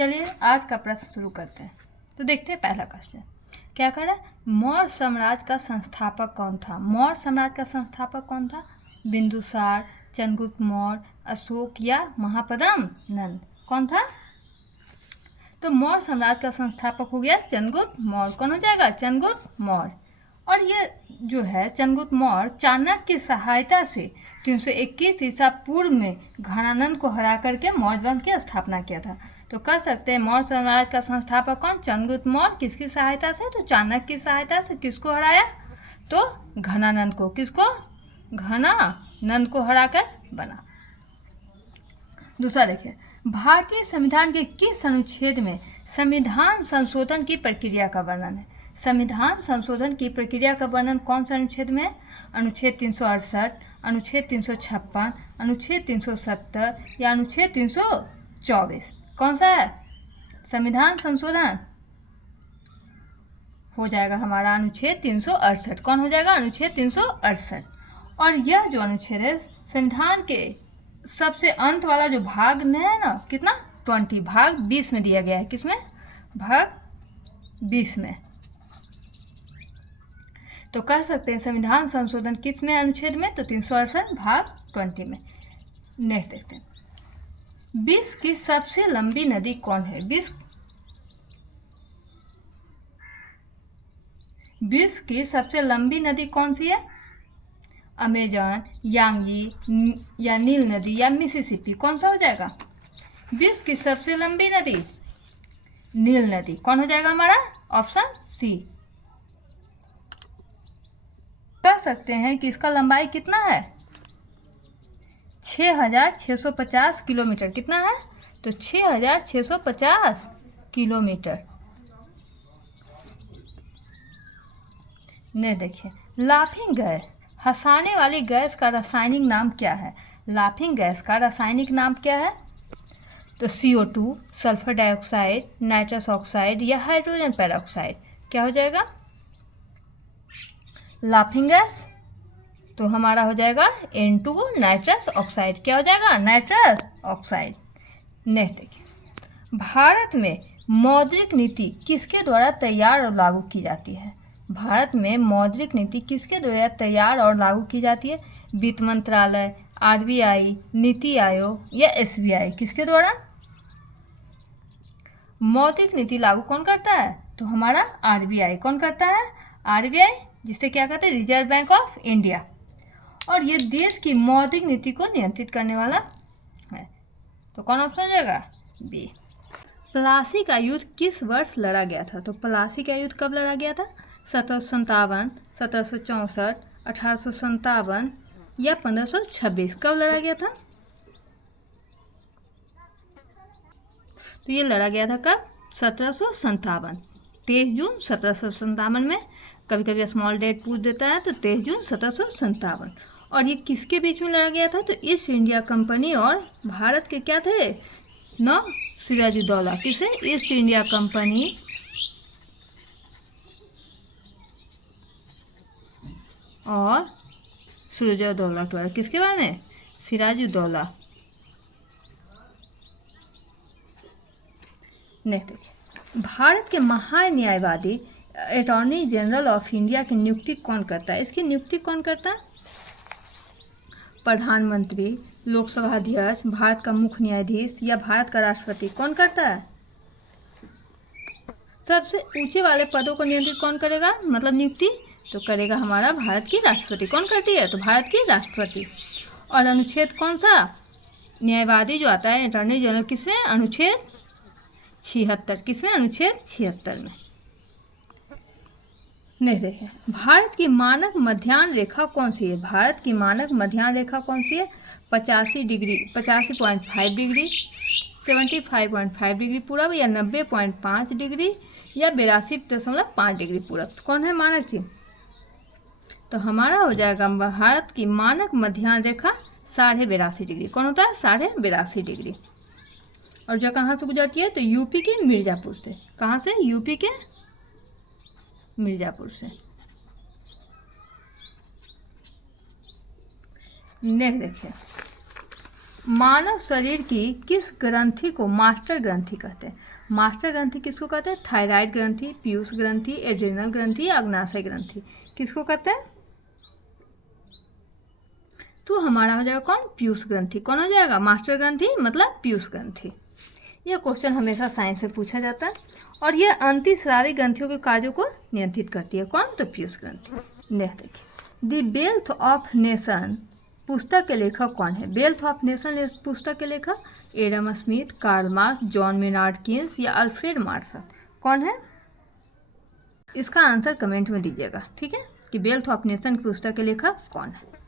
चलिए आज का प्रश्न शुरू करते हैं। तो देखते हैं पहला क्वेश्चन क्या कर रहा है। मौर्य साम्राज्य का संस्थापक कौन था? मौर्य साम्राज्य का संस्थापक कौन था? बिंदुसार, चंद्रगुप्त मौर्य, अशोक या महापद्म नंद? कौन था? तो मौर्य साम्राज्य का संस्थापक हो गया चंद्रगुप्त मौर्य। कौन हो जाएगा? चंद्रगुप्त मौर्य। और ये जो है चंद्रगुप्त मौर्य चाणक्य की सहायता से 321 ईसा पूर्व में घनानंद को हरा करके मौर्य वंश की स्थापना किया था। तो कह सकते हैं मौर्य साम्राज्य का संस्थापक कौन? चंद्रगुप्त मौर्य। किसकी सहायता से? तो चाणक्य की सहायता से। किसको हराया? तो घनानंद को। किसको? घनानंद को हराकर बना। दूसरा देखिए, भारतीय संविधान के किस अनुच्छेद में संविधान संशोधन की प्रक्रिया का वर्णन है? संविधान संशोधन की प्रक्रिया का वर्णन कौन सा अनुच्छेद में है? अनुच्छेद 368, अनुच्छेद 356, अनुच्छेद 370 या अनुच्छेद 324? कौन सा है? संविधान संशोधन हो जाएगा हमारा अनुच्छेद 368। कौन हो जाएगा? अनुच्छेद 368। और यह जो अनुच्छेद है संविधान के सबसे अंत वाला जो भाग है ना, कितना? 20, भाग 20 में दिया गया है। किसमें? भाग 20 में। तो कह सकते हैं संविधान संशोधन किस में? अनुच्छेद में। तो 368 भाग 20 में। नेक्स्ट देखते हैं, विश्व की सबसे लंबी नदी कौन है? विश्व की सबसे लंबी नदी कौन सी है? अमेजन, यांगी या नील नदी या मिसिसिपी? कौन सा हो जाएगा? विश्व की सबसे लंबी नदी नील नदी। कौन हो जाएगा हमारा? Option C. कह सकते हैं कि इसका लंबाई कितना है? 6650 किलोमीटर। कितना है? तो 6650 किलोमीटर। ने देखिए, लाफिंग गैस, हंसाने वाली गैस का रासायनिक नाम क्या है? लाफिंग गैस का रासायनिक नाम क्या है? तो CO2, sulphur dioxide, nitrous oxide या हाइड्रोजन पेरोक्साइड? क्या हो जाएगा लाफिंग गैस? तो हमारा हो जाएगा N2 नाइट्रस ऑक्साइड। क्या हो जाएगा? Nitrous oxide. नेक्स्ट देखिए, भारत में मौद्रिक नीति किसके द्वारा तैयार और लागू की जाती है? भारत में मौद्रिक नीति किसके द्वारा तैयार और लागू की जाती है? वित्त मंत्रालय, RBI, नीति आयोग या SBI? किसके द्वारा मौद्रिक नीति लागू कौन करता है? तो हमारा RBI। कौन करता है? RBI, जिसे क्या कहते हैं? Reserve bank of India. और ये देश की मौद्रिक नीति को नियंत्रित करने वाला है। तो कौन ऑप्शन हो जाएगा? बी। प्लासी का युद्ध किस वर्ष लड़ा गया था? तो प्लासी का युद्ध कब लड़ा गया था? 1757, 1764, 1857 या 1526? कब लड़ा गया था? तो ये लड़ा गया था कब? 1757, 23 जून 1757 में। कभी कभी स्मॉल डेट पूछ देता है, तो 23 जून 1757। और ये किसके बीच में लड़ा गया था? तो ईस्ट इंडिया कंपनी और भारत के क्या थे? नौ सिराजुद्दौला। किसे? ईस्ट इंडिया कंपनी और सिराजुद्दौला के बारे। किसके बारे में? सिराजुद्दौला। नेक्स्ट, भारत के महान्यायवादी अटॉर्नी जनरल ऑफ इंडिया की नियुक्ति कौन करता है? इसकी नियुक्ति कौन करता है? प्रधानमंत्री, लोकसभा अध्यक्ष, भारत का मुख्य न्यायाधीश या भारत का राष्ट्रपति? कौन करता है? सबसे ऊंचे वाले पदों को नियंत्रित कौन करेगा? मतलब नियुक्ति तो करेगा हमारा भारत की राष्ट्रपति। कौन करती है? तो भारत की राष्ट्रपति। और अनुच्छेद कौन सा? न्यायवादी जो आता है अटॉर्नी जनरल, किसमें? अनुच्छेद 76। किसमें? अनुच्छेद 76 में। नहीं देखें, भारत की मानक मध्याह्न रेखा कौन सी है? भारत की मानक मध्याह्न रेखा कौन सी है? 85 डिग्री, 85.5 डिग्री, 75.5 डिग्री पूरब या 90.5 डिग्री या 82.5 डिग्री पूरब? कौन है मानक जी? तो हमारा हो जाएगा भारत की मानक मध्याह्न रेखा 82.5 डिग्री। कौन होता है? 82.5 डिग्री। और जो कहाँ से गुजरती है? तो यूपी के मिर्ज़ापुर से। कहाँ से? यूपी के मिर्ज़ापुर से। नेक्स्ट देखिए, मानव शरीर की किस ग्रंथि को मास्टर ग्रंथि कहते हैं? मास्टर ग्रंथि किसको कहते हैं? थायराइड ग्रंथि, पीयूष ग्रंथि, एड्रिनल ग्रंथि या अग्नाशय ग्रंथि, किसको कहते हैं? तो हमारा हो जाएगा कौन? पीयूष ग्रंथि। कौन हो जाएगा? मास्टर ग्रंथि मतलब पीयूष ग्रंथि। यह क्वेश्चन हमेशा साइंस से पूछा जाता है। और यह अंतःस्रावी ग्रंथियों के कार्यों को नियंत्रित करती है। कौन? तो पीयूष ग्रंथि। देखिए, द वेल्थ ऑफ नेशन पुस्तक के लेखक कौन है? वेल्थ ऑफ नेशन पुस्तक के लेखक Adam Smith, Karl Marx, John Maynard Keynes या अल्फ्रेड मार्शल, कौन है? इसका आंसर कमेंट में दीजिएगा, ठीक है, कि वेल्थ ऑफ नेशन पुस्तक के लेखक कौन है।